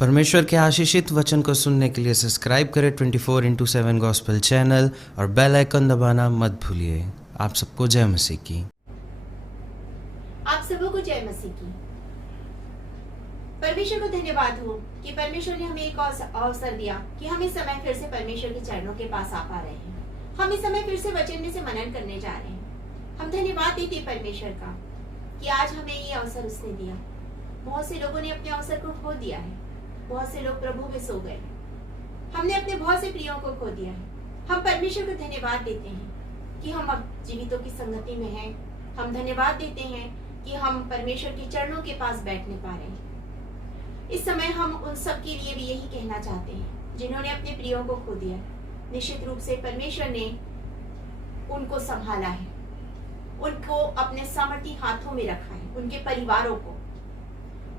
परमेश्वर के आशीषित वचन को सुनने के लिए सब्सक्राइब करें 24/7 गॉस्पेल चैनल और बेल आइकन दबाना मत भूलिए। आप सबको जय मसीह की। आप सबों को जय मसीह की। परमेश्वर को धन्यवाद हो कि परमेश्वर ने हमें एक अवसर दिया कि हम इस समय फिर से परमेश्वर के चरणों के पास आ पा रहे हैं। हम इस समय फिर से वचन में से मनन करने जा रहे हैं। हम धन्यवाद देते हैं परमेश्वर का कि आज हमें ये अवसर उसने दिया। बहुत से लोगों ने अपने अवसर को खो दिया है। बहुत से लोग प्रभु में सो गए। हमने अपने बहुत से प्रियों को खो दिया है। हम परमेश्वर को धन्यवाद देते हैं कि हम अब जीवितों की संगति में हैं। हम धन्यवाद देते हैं कि हम परमेश्वर के चरणों के पास बैठने पा रहे हैं। इस समय हम उन सब के लिए भी यही कहना चाहते हैं जिन्होंने अपने प्रियों को खो दिया। निश्चित रूप से परमेश्वर ने उनको संभाला है, उनको अपने सामर्थी हाथों में रखा है। उनके परिवारों को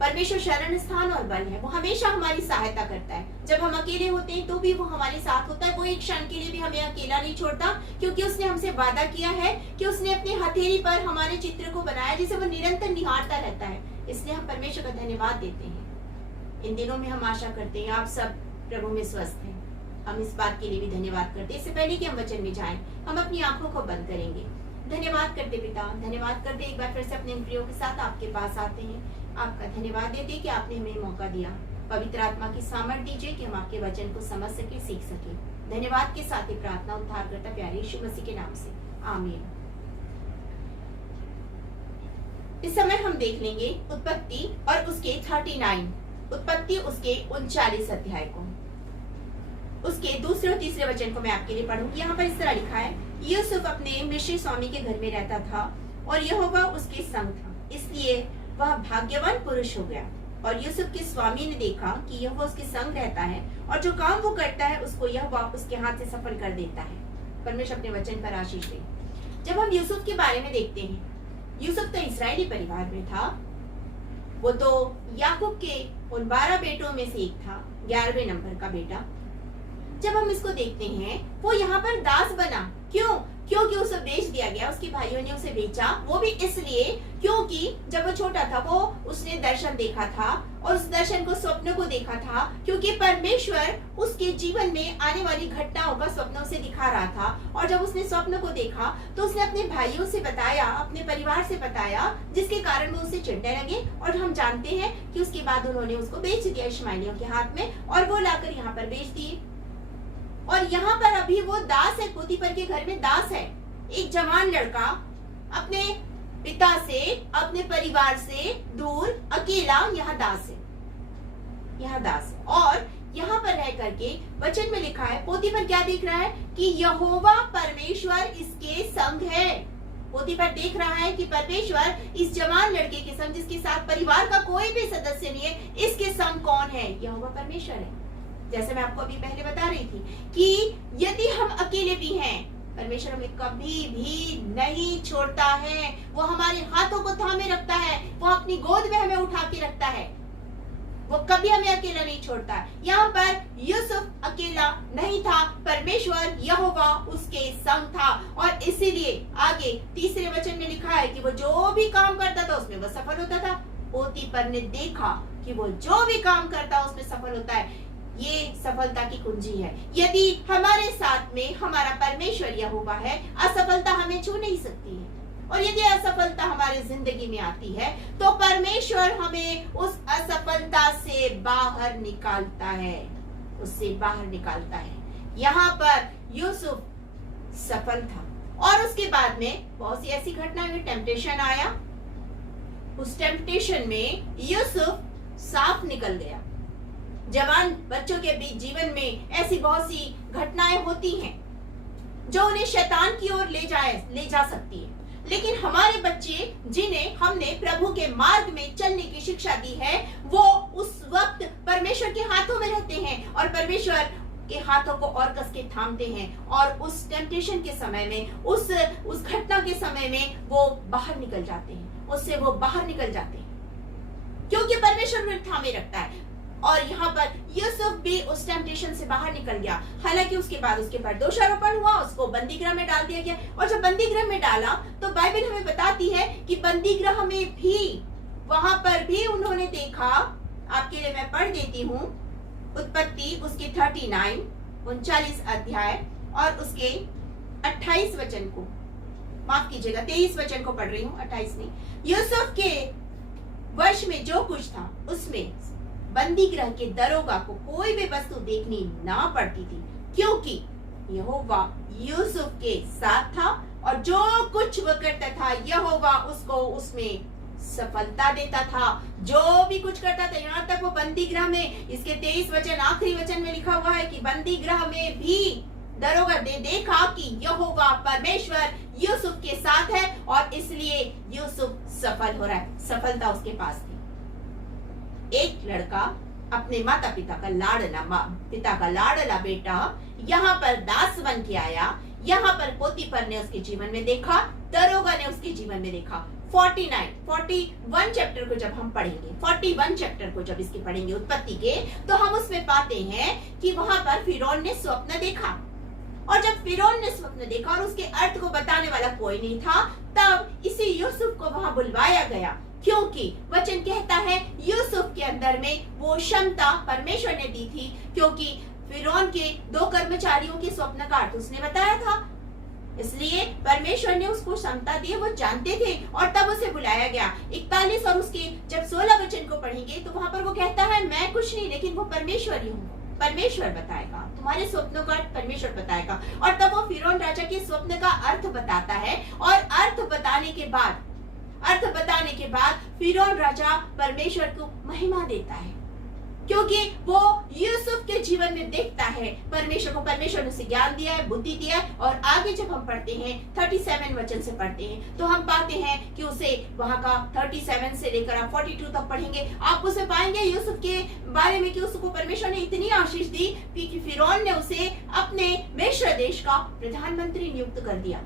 परमेश्वर शरण स्थान और बल है। वो हमेशा हमारी सहायता करता है। जब हम अकेले होते हैं तो भी वो हमारे साथ होता है। वो एक क्षण के लिए भी हमें अकेला नहीं छोड़ता, क्योंकि उसने हमसे वादा किया है कि उसने अपनी हथेली पर हमारे चित्र को बनाया जिसे वो निरंतर निहारता रहता है। इसलिए हम परमेश्वर का धन्यवाद देते हैं। इन दिनों में हम आशा करते हैं आप सब प्रभु में स्वस्थ हैं। हम इस बात के लिए भी धन्यवाद करते हैं। इससे पहले कि हम वचन में जाएं, हम अपनी आंखों को बंद करेंगे। धन्यवाद करते पिता, धन्यवाद करते एक बार फिर से अपने प्रियों के साथ आपके पास आते हैं। आपका धन्यवाद देते कि आपने हमें मौका दिया। पवित्र आत्मा की सामर्थ दीजिए कि हम आपके वचन को समझ सके, सीख सके। धन्यवाद के साथ ही प्रार्थना उद्धारकर्ता प्यारे यीशु मसीह के नाम से, आमीन। इस समय हम देख लेंगे उत्पत्ति और उसके 39, उत्पत्ति उसके 39 अध्याय को। उसके दूसरे और तीसरे वचन को मैं आपके लिए पढ़ूंगी। यहाँ पर इस तरह लिखा है, यूसुफ अपने मिस्री स्वामी के घर में रहता था और यहोवा उसके संग था, इसलिए वह भाग्यवान पुरुष हो गया। और यूसुफ के स्वामी ने देखा कि यहोवा उसके संग रहता है और जो काम वो करता है उसको यहोवा उसके हाथ से सफल कर देता है। परमेश्वर अपने वचन पर आशीष दे। जब हम यूसुफ के बारे में देखते हैं, यूसुफ तो इस्राएली परिवार में था। वो तो याकूब के उन 12 बेटों में से एक था, 11वें नंबर का बेटा। जब हम इसको देखते हैं, वो यहाँ पर दास बना। क्यों? क्योंकि उसे बेच दिया गया। उसके भाइयों ने उसे बेचा। वो भी इसलिए क्योंकि जब वो छोटा था वो उसने दर्शन देखा था और उस दर्शन को, स्वप्न को देखा था, क्योंकि परमेश्वर उसके जीवन में आने वाली घटनाओं का स्वप्न उसे दिखा रहा था। और जब उसने स्वप्न को देखा तो उसने अपने भाइयों से बताया, अपने परिवार से बताया, जिसके कारण वो उसे चिढ़ने लगे। और हम जानते हैं कि उसके बाद उन्होंने उसको बेच दिया इश्माएलियों के हाथ में और वो लाकर यहाँ पर बेच दिए। और यहाँ पर अभी वो दास है, पोतीफर के घर में दास है। एक जवान लड़का अपने पिता से, अपने परिवार से दूर, अकेला यहाँ दास है। यहाँ दास है। और यहाँ पर रह करके वचन में लिखा है, पोतीफर क्या देख रहा है कि यहोवा परमेश्वर इसके संग है। पोतीफर देख रहा है कि परमेश्वर इस जवान लड़के के संग, जिसके साथ परिवार का कोई भी सदस्य नहीं है, इसके संग कौन है? यहोवा परमेश्वर है। जैसे मैं आपको अभी पहले बता रही थी कि यदि हम अकेले भी हैं, परमेश्वर हमें कभी भी नहीं छोड़ता है। वो हमारे हाथों को थामे रखता है। वो अपनी गोद में हमें उठा के रखता है। वो कभी हमें अकेला नहीं छोड़ता। यहाँ पर यूसुफ अकेला नहीं था, परमेश्वर यहोवा उसके संग था। और इसीलिए आगे तीसरे वचन में लिखा है कि वो जो भी काम करता था उसमें वो सफल होता था। पोतीफर ने देखा कि वो जो भी काम करता उसमें सफल होता है। ये सफलता की कुंजी है। यदि हमारे साथ में हमारा परमेश्वर यहोवा है, असफलता हमें छू नहीं सकती है। और यदि असफलता हमारी जिंदगी में आती है तो परमेश्वर हमें उस असफलता से बाहर निकालता है, उससे बाहर निकालता है। यहाँ पर यूसुफ सफल था और उसके बाद में बहुत सी ऐसी घटनाएं हुई। टेम्पटेशन आया, उस टेम्पटेशन में यूसुफ साफ निकल गया। जवान बच्चों के बीच जीवन में ऐसी बहुत सी घटनाएं होती हैं जो उन्हें शैतान की ओर ले जा सकती है। लेकिन हमारे बच्चे जिन्हें हमने प्रभु के मार्ग में चलने की शिक्षा दी है, वो उस वक्त परमेश्वर के हाथों में रहते हैं और परमेश्वर के हाथों को और कस के थामते हैं। और उस टेम्पटेशन के समय में, उस घटना के समय में वो बाहर निकल जाते हैं, उससे वो बाहर निकल जाते हैं, क्योंकि परमेश्वर उन्हें थामे रखता है। और यहाँ पर यूसुफ भी उस टेम्पटेशन से बाहर निकल गया। हालांकि उसके बाद उसके पर दोषारोपण हुआ, उसको बंदीगृह में डाल दिया गया। और जब बंदीगृह में डाला तो बाइबल हमें बताती है कि बंदीगृह में भी, वहां पर भी उन्होंने देखा, आपके लिए मैं पढ़ देती हूँ। उत्पत्ति उसके 39 39 अध्याय और उसके 28 वचन को, माफ कीजिएगा 23 वचन को पढ़ रही हूँ, 28 नहीं। यूसुफ के वश में जो कुछ था उसमें बंदी गृह के दरोगा को कोई भी वस्तु देखनी ना पड़ती थी, क्योंकि यहोवा यूसुफ के साथ था और जो कुछ वह करता था यहोवा उसको उसमें सफलता देता था। जो भी कुछ करता था, यहाँ तक वो बंदी गृह में, इसके 23 वचन आखिरी वचन में लिखा हुआ है कि बंदी गृह में भी दरोगा ने देखा कि यहोवा परमेश्वर यूसुफ के साथ है और इसलिए यूसुफ सफल हो रहा है। सफलता उसके पास थी। एक लड़का अपने माता पिता का लाडला बेटा यहाँ पर दास बन के आया। यहाँ पर पोतीफर ने उसके जीवन में देखा, दरोगा ने उसके जीवन में देखा। 41 चैप्टर को जब हम पढ़ेंगे, 41 चैप्टर को जब इसके पढ़ेंगे उत्पत्ति के, तो हम उसमें पाते हैं कि वहां पर फिरौन ने स्वप्न देखा। और जब फिरौन ने स्वप्न देखा और उसके अर्थ को बताने वाला कोई नहीं था, तब इसी यूसुफ को वहां बुलवाया गया, क्योंकि वचन कहता है यूसुफ के अंदर में वो क्षमता परमेश्वर ने दी थी, क्योंकि फिरौन के 2 कर्मचारियों के स्वप्न का अर्थ उसने बताया था। इसलिए परमेश्वर ने उसको क्षमता दी, वो जानते थे और तब उसे बुलाया गया। 41 और उसके जब 16 वचन को पढ़ेंगे तो वहां पर वो कहता है मैं कुछ नहीं, लेकिन वो परमेश्वर ही हूँ। परमेश्वर बताएगा तुम्हारे स्वप्नों का अर्थ, परमेश्वर बताएगा। और तब वो फिरौन राजा के स्वप्न का अर्थ बताता है और अर्थ बताने के बाद फिरौन राजा परमेश्वर को महिमा देता है, क्योंकि वो यूसुफ के जीवन में देखता है परमेश्वर को। परमेश्वर ने उसे ज्ञान दिया है, बुद्धि दिया है। और आगे जब हम पढ़ते हैं 37 वचन से पढ़ते हैं तो हम पाते हैं कि उसे वहां का 37 से लेकर आप 42 तक पढ़ेंगे, आप उसे पाएंगे यूसुफ के बारे में कि उसको परमेश्वर ने इतनी आशीष दी कि फिरौन ने उसे अपने मिस्र देश का प्रधानमंत्री नियुक्त कर दिया।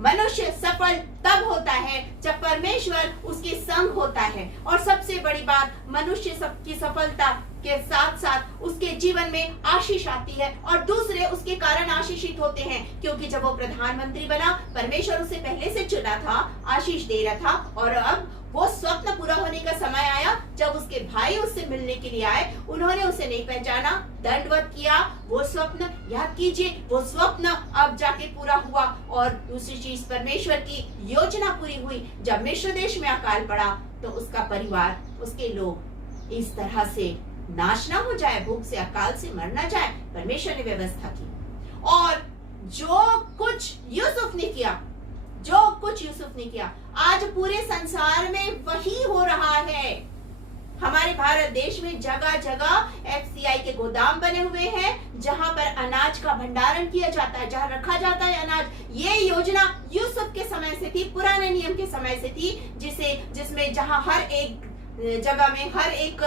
मनुष्य सफल तब होता है जब परमेश्वर उसके संग होता है। और सबसे बड़ी बात, मनुष्य की सफलता के साथ साथ उसके जीवन में आशीष आती है और दूसरे उसके कारण आशीषित होते हैं, क्योंकि जब वो प्रधानमंत्री बना, परमेश्वर उसे पहले से चुना था, आशीष दे रहा था। और अब वो स्वप्न पूरा होने का समय आया जब उसके भाई उससे मिलने के लिए आए, उन्होंने उसे नहीं पहचाना, दंडवत किया। वो स्वप्न याद कीजिए, वो स्वप्न अब जाके पूरा हुआ। और दूसरी चीज, परमेश्वर की योजना पूरी हुई। जब मिस्र देश में अकाल पड़ा तो उसका परिवार, उसके लोग इस तरह से नाश ना हो जाए, भूख से, अकाल से मर ना जाए, परमेश्वर ने व्यवस्था की। और जो कुछ यूसुफ ने किया आज पूरे संसार में वही हो रहा है। हमारे भारत देश में जगह जगह FCI के गोदाम बने हुए हैं, जहां पर अनाज का भंडारण किया जाता है, जहां रखा जाता है अनाज। ये योजना यूसुफ के समय से थी, पुराने नियम के समय से थी, जिसमें जहां हर एक जगह में, हर एक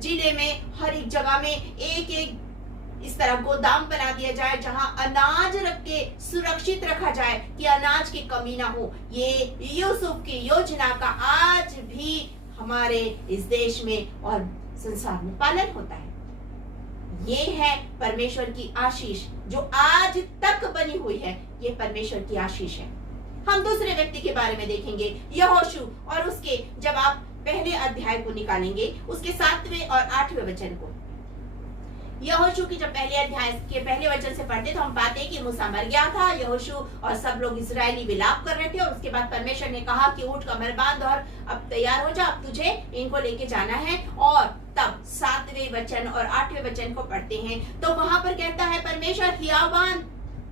जिले में, हर एक जगह में एक इस तरह गोदाम बना दिया जाए, जहां अनाज रख के सुरक्षित रखा जाए कि अनाज की कमी ना हो। ये यूसुफ की योजना का आज भी हमारे इस देश में और संसार में पालन होता है। ये है परमेश्वर की आशीष जो आज तक बनी हुई है, ये परमेश्वर की आशीष है। हम दूसरे व्यक्ति के बारे में देखेंगे, यहोशू, और उसके जब आप पहले अध्याय को निकालेंगे, उसके 7वें और 8वें वचन को, यहोशू की जब पहले अध्याय के पहले वचन से पढ़ते तो हम पाते हैं कि मूसा मर गया था, यहोशू और सब लोग इस्राएली विलाप कर रहे थे। और उसके बाद परमेश्वर ने कहा कि उठ कमर बांध और अब तैयार हो जा, अब तुझे इनको लेके जाना है। और तब 7वें वचन और 8वें वचन को पढ़ते हैं तो वहां पर कहता है परमेश्वर, हियाव बांध,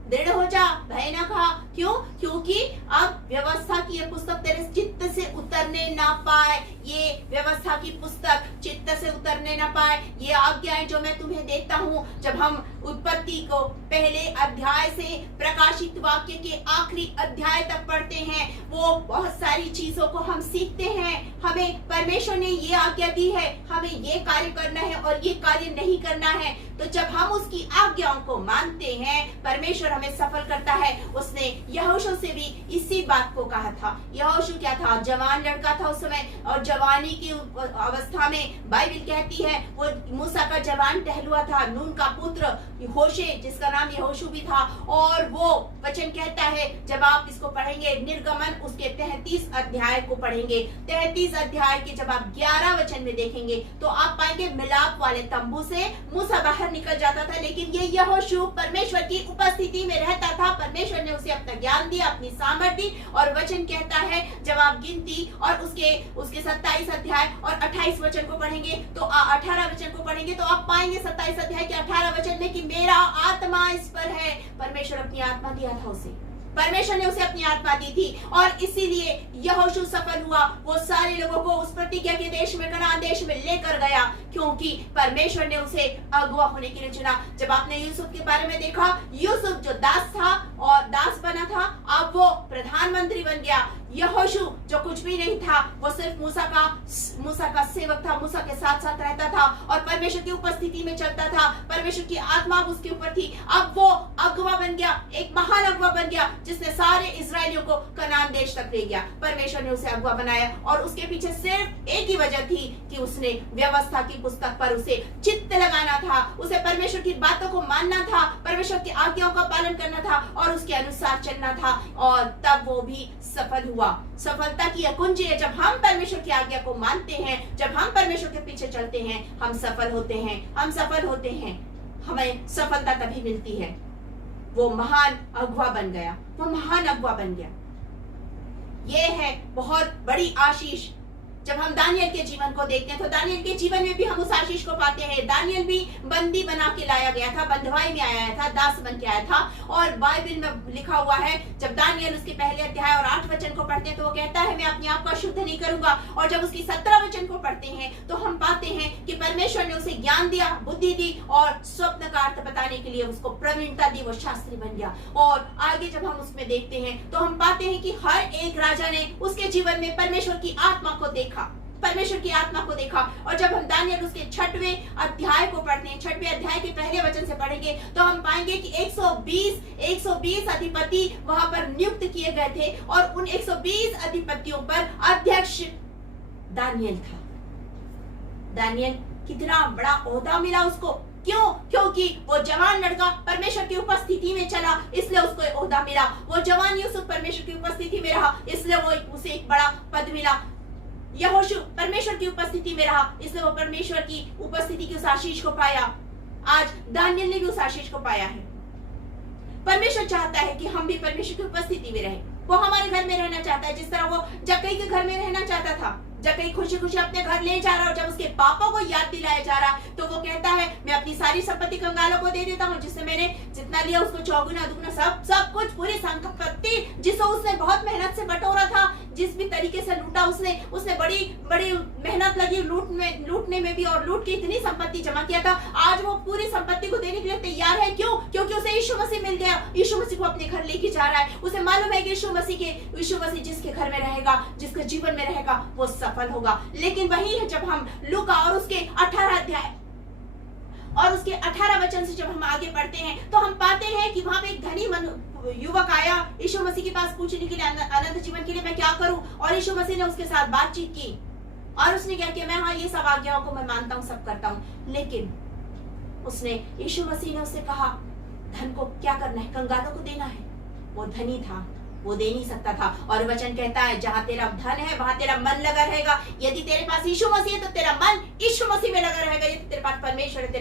दृढ़ हो जा, भय न खा। क्यों? क्योंकि अब व्यवस्था की ये पुस्तक तेरे चित्त से उतरने ना पाए। ये व्यवस्था की पुस्तक चित्त से उतरने ना पाए। ये आज्ञाएं जो मैं तुम्हें देता हूँ, जब हम उत्पत्ति को पहले अध्याय से प्रकाशित वाक्य के आखिरी अध्याय तक पढ़ते हैं, वो बहुत सारी चीजों को हम सीखते हैं। हमें परमेश्वर ने ये आज्ञा दी है, हमें ये कार्य करना है और ये कार्य नहीं करना है। तो जब हम उसकी आज्ञाओं को मानते हैं, परमेश्वर हमें सफल करता है। उसने यहोशू से भी इसी बात को कहा था। यहोशू क्या था? जवान लड़का था उस समय, और जवानी की अवस्था में बाइबल कहती है वो मूसा का जवान टहलुआ था, नून का पुत्र होशे जिसका नाम यहोशू भी था। और वो वचन कहता है जब आप इसको पढ़ेंगे निर्गमन उसके 33 अध्याय को पढ़ेंगे, 33 अध्याय के जब आप 11 वचन में देखेंगे तो आप पाएंगे मिलाप वाले तंबू से मूसा बाहर निकल जाता था, लेकिन ये यहोशू परमेश्वर की उपस्थिति में रहता था। परमेश्वर ने उसे अपना ज्ञान दिया, अपनी सामर्थ दी। और वचन कहता है जब आप गिनती और उसके 27 अध्याय और 28 वचन को पढ़ेंगे तो 18 वचन को पढ़ेंगे तो आप पाएंगे 27 अध्याय के 18 वचन में कि मेरा आत्मा इस पर है। परमेश्वर अपनी आत्मा दिया था उसे, परमेश्वर ने उसे अपनी आत्मा दी थी और इसीलिए यहोशू सफल हुआ। वो सारे लोगों को उस प्रतिज्ञा के देश में, कनान देश में लेकर गया, क्योंकि परमेश्वर ने उसे अगुआ होने के लिए चुना। जब आपने यूसुफ के बारे में देखा, यूसुफ जो दास था और दास बना था, अब वो प्रधानमंत्री बन गया। यहोशू जो कुछ भी नहीं था, वो सिर्फ मूसा का सेवक था, मूसा के साथ साथ रहता था और परमेश्वर की उपस्थिति में चलता था। परमेश्वर की आत्मा उसके ऊपर थी। अब वो अगुआ बन गया, एक महान अगुआ बन गया जिसने सारे इजरायलियों को कनान देश तक ले गया। परमेश्वर ने उसे अगुआ बनाया और उसके पीछे सिर्फ एक ही वजह थी कि उसने व्यवस्था की पुस्तक पर उसे चित्त लगाना था, उसे परमेश्वर की बातों को मानना था, परमेश्वर की आज्ञाओं का पालन करना था और उसके अनुसार चलना था, और तब वो भी सफल हुआ। सफलता की कुंजी है जब हम परमेश्वर की आज्ञा को मानते हैं, जब हम परमेश्वर के पीछे चलते हैं, हम सफल होते हैं, हम सफल होते हैं। हमें सफलता तभी मिलती है। वो महान अगुआ बन गया, वो महान अगुआ बन गया। ये है बहुत बड़ी आशीष। जब हम दानियल के जीवन को देखते हैं तो दानियल के जीवन में भी हम उस आशीष को पाते हैं। दानियल भी बंदी बना के लाया गया था, बंधुआई में आया था, दास बन के आया था। और बाइबल में लिखा हुआ है जब दानियल उसके पहले अध्याय और 8 वचन को पढ़ते हैं तो वो कहता है मैं अपने आप को शुद्ध नहीं करूंगा। और जब उसकी 17 वचन को पढ़ते हैं तो हम पाते हैं कि परमेश्वर ने उसे ज्ञान दिया, बुद्धि दी और स्वप्न का अर्थ बताने के लिए उसको प्रवीणता दी, वो शास्त्री बन गया। और आगे जब हम उसमें देखते हैं तो हम पाते हैं कि हर एक राजा ने उसके जीवन में परमेश्वर की आत्मा को देखा, परमेश्वर की आत्मा को देखा। और जब हम दानियल उसके 6वें अध्याय को पढ़ते हैं, 6वें अध्याय के पहले वचन से पढ़ेंगे तो हम पाएंगे कि 120 अधिपति वहां पर नियुक्त किए गए थे और उन 120 अधिपतियों पर अध्यक्ष दानियल था। दानियल कितना बड़ा ओहदा मिला उसको, क्यों? क्योंकि वो जवान लड़का परमेश्वर की उपस्थिति में चला, इसलिए उसको ओहदा मिला। वो जवान यूसुफ परमेश्वर की उपस्थिति में रहा, इसलिए वो उसे एक बड़ा पद मिला। यहोशू परमेश्वर की उपस्थिति में रहा, इसलिए वो परमेश्वर की उपस्थिति की उस आशीष को पाया। आज दानियल ने भी उस आशीष को पाया है। परमेश्वर चाहता है कि हम भी परमेश्वर की उपस्थिति में रहें। वो हमारे घर में रहना चाहता है, जिस तरह वो जक्कई के घर में रहना चाहता था। जक्कई खुशी खुशी अपने घर ले जा रहा और जब उसके पापा को याद दिलाया जा रहा तो वो कहता है मैं अपनी सारी संपत्ति कंगालों को दे देता हूँ, जिससे मैंने जितना लिया उसको चौगुना दुगुना सब कुछ, पूरी संपत्ति जिसको उसने बहुत मेहनत से बटोरा था, जिस भी तरीके से लूटा उसने बड़ी मेहनत लगी लूटने में भी, और लूट के इतनी संपत्ति जमा किया था। आज वो पूरी संपत्ति को देने के लिए तैयार है। क्यों? क्योंकि उसे यीशु मसीह मिल गया। यीशु मसीह को अपने घर लेके जा रहा है। उसे मालूम है कि यीशु मसीह जिसके घर में रहेगा, जिसके जीवन में रहेगा, वो सफल होगा। लेकिन वही है जब हम लूका और उसके 18 अध्याय और उसके 18 वचन से जब हम आगे पढ़ते हैं तो हम पाते हैं कि वहां पे एक धनी युवक आया यीशु मसीह के पास पूछने के लिए अनंत जीवन के लिए मैं क्या करूं, और यीशु मसीह ने उसके साथ बातचीत की और उसने क्या किया, मैं हाँ ये सब आज्ञाओं को मैं मानता हूं, सब करता हूं। लेकिन उसने यीशु मसीह ने उससे कहा धन को क्या करना है, कंगालों को देना है। वो धनी था, वो दे नहीं सकता था। और वचन कहता है जहां तेरा धन है वहां तेरा मन लगा रहेगा। यदि तेरे पास यीशु मसीह है तो तेरा मन यीशु मसीह में लगा रहेगा। यदि तेरे पास परमेश्वर है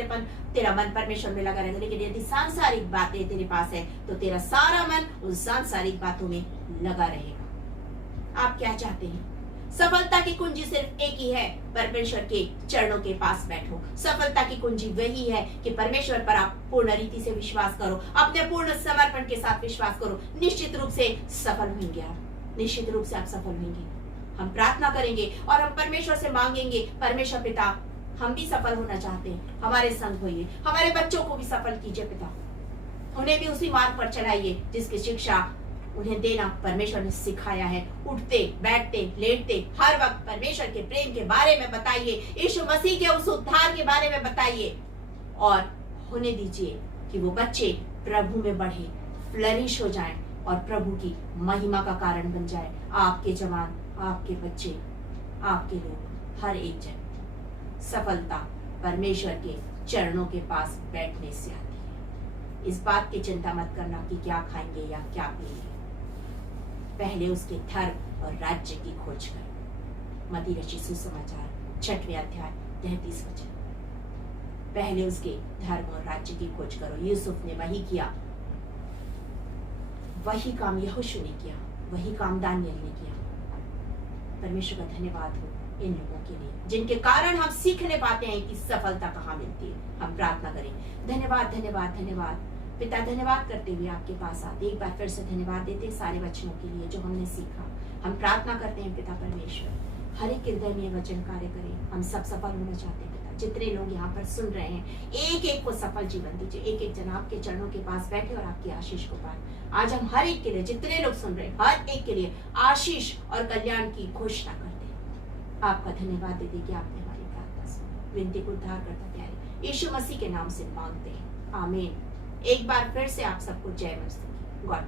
तेरा मन परमेश्वर में लगा रहेगा। लेकिन यदि सांसारिक बातें तेरे पास है तो तेरा सारा मन उन सांसारिक बातों में लगा रहेगा। आप क्या चाहते हैं? सफलता की कुंजी सिर्फ एक ही है, परमेश्वर के चरणों के पास बैठो। सफलता की कुंजी वही है कि परमेश्वर पर आप पूर्ण रीति से विश्वास करो, अपने पूर्ण समर्पण के साथ विश्वास करो। निश्चित रूप से सफल होंगे आप, निश्चित रूप से आप सफल होंगे। हम प्रार्थना करेंगे और हम परमेश्वर से मांगेंगे, परमेश्वर पिता हम भी सफल होना चाहते हैं, हमारे संग होइए, हमारे बच्चों को भी सफल कीजिए पिता, उन्हें भी उसी मार्ग पर चलाइए जिसकी शिक्षा उन्हें देना परमेश्वर ने सिखाया है। उठते बैठते लेटते हर वक्त परमेश्वर के प्रेम के बारे में बताइए, यीशु मसीह के उस उद्धार के बारे में बताइए और होने दीजिए कि वो बच्चे प्रभु में बढ़े, फ्लरिश हो जाएं और प्रभु की महिमा का कारण बन जाए। आपके जवान, आपके बच्चे आपके लोग हर एक जन सफलता परमेश्वर के चरणों के पास बैठने से आती है। इस बात की चिंता मत करना कि क्या खाएंगे या क्या पिएंगे, पहले उसके धर्म और राज्य की खोज करो। मत्ती रचित सुसमाचार 6वें अध्याय 33 वचन। पहले उसके धर्म और राज्य की खोज करो। यूसुफ ने वही किया, वही काम यहोशू ने किया, वही काम दानियल ने किया। परमेश्वर का धन्यवाद हो इन लोगों के लिए जिनके कारण हम सीखने पाते हैं कि सफलता कहाँ मिलती है। हम प्रार्थना करें। धन्यवाद धन्यवाद धन्यवाद पिता, धन्यवाद करते हुए आपके पास आते एक बार फिर से धन्यवाद देते सारे वचनों के लिए जो हमने सीखा। हम प्रार्थना करते हैं पिता परमेश्वर, हर एक हृदय में वचन कार्य करें। हम सब सफल होना चाहते हैं पिता। जितने लोग यहाँ पर सुन रहे हैं, एक एक को सफल जीवन दीजिए। एक एक जन आपके चरणों के पास बैठे और आपकी आशीष को पाए। आज हम हर एक के लिए, जितने लोग सुन रहे हैं, हर एक के लिए आशीष और कल्याण की घोषणा करते हैं। आपका धन्यवाद देते कि आपने हमारी प्रार्थना सुनी। विनती को उद्धार करता प्यारे यीशु मसीह के नाम से मांगते हैं, आमीन। एक बार फिर से आप सबको जय मसीह। गॉड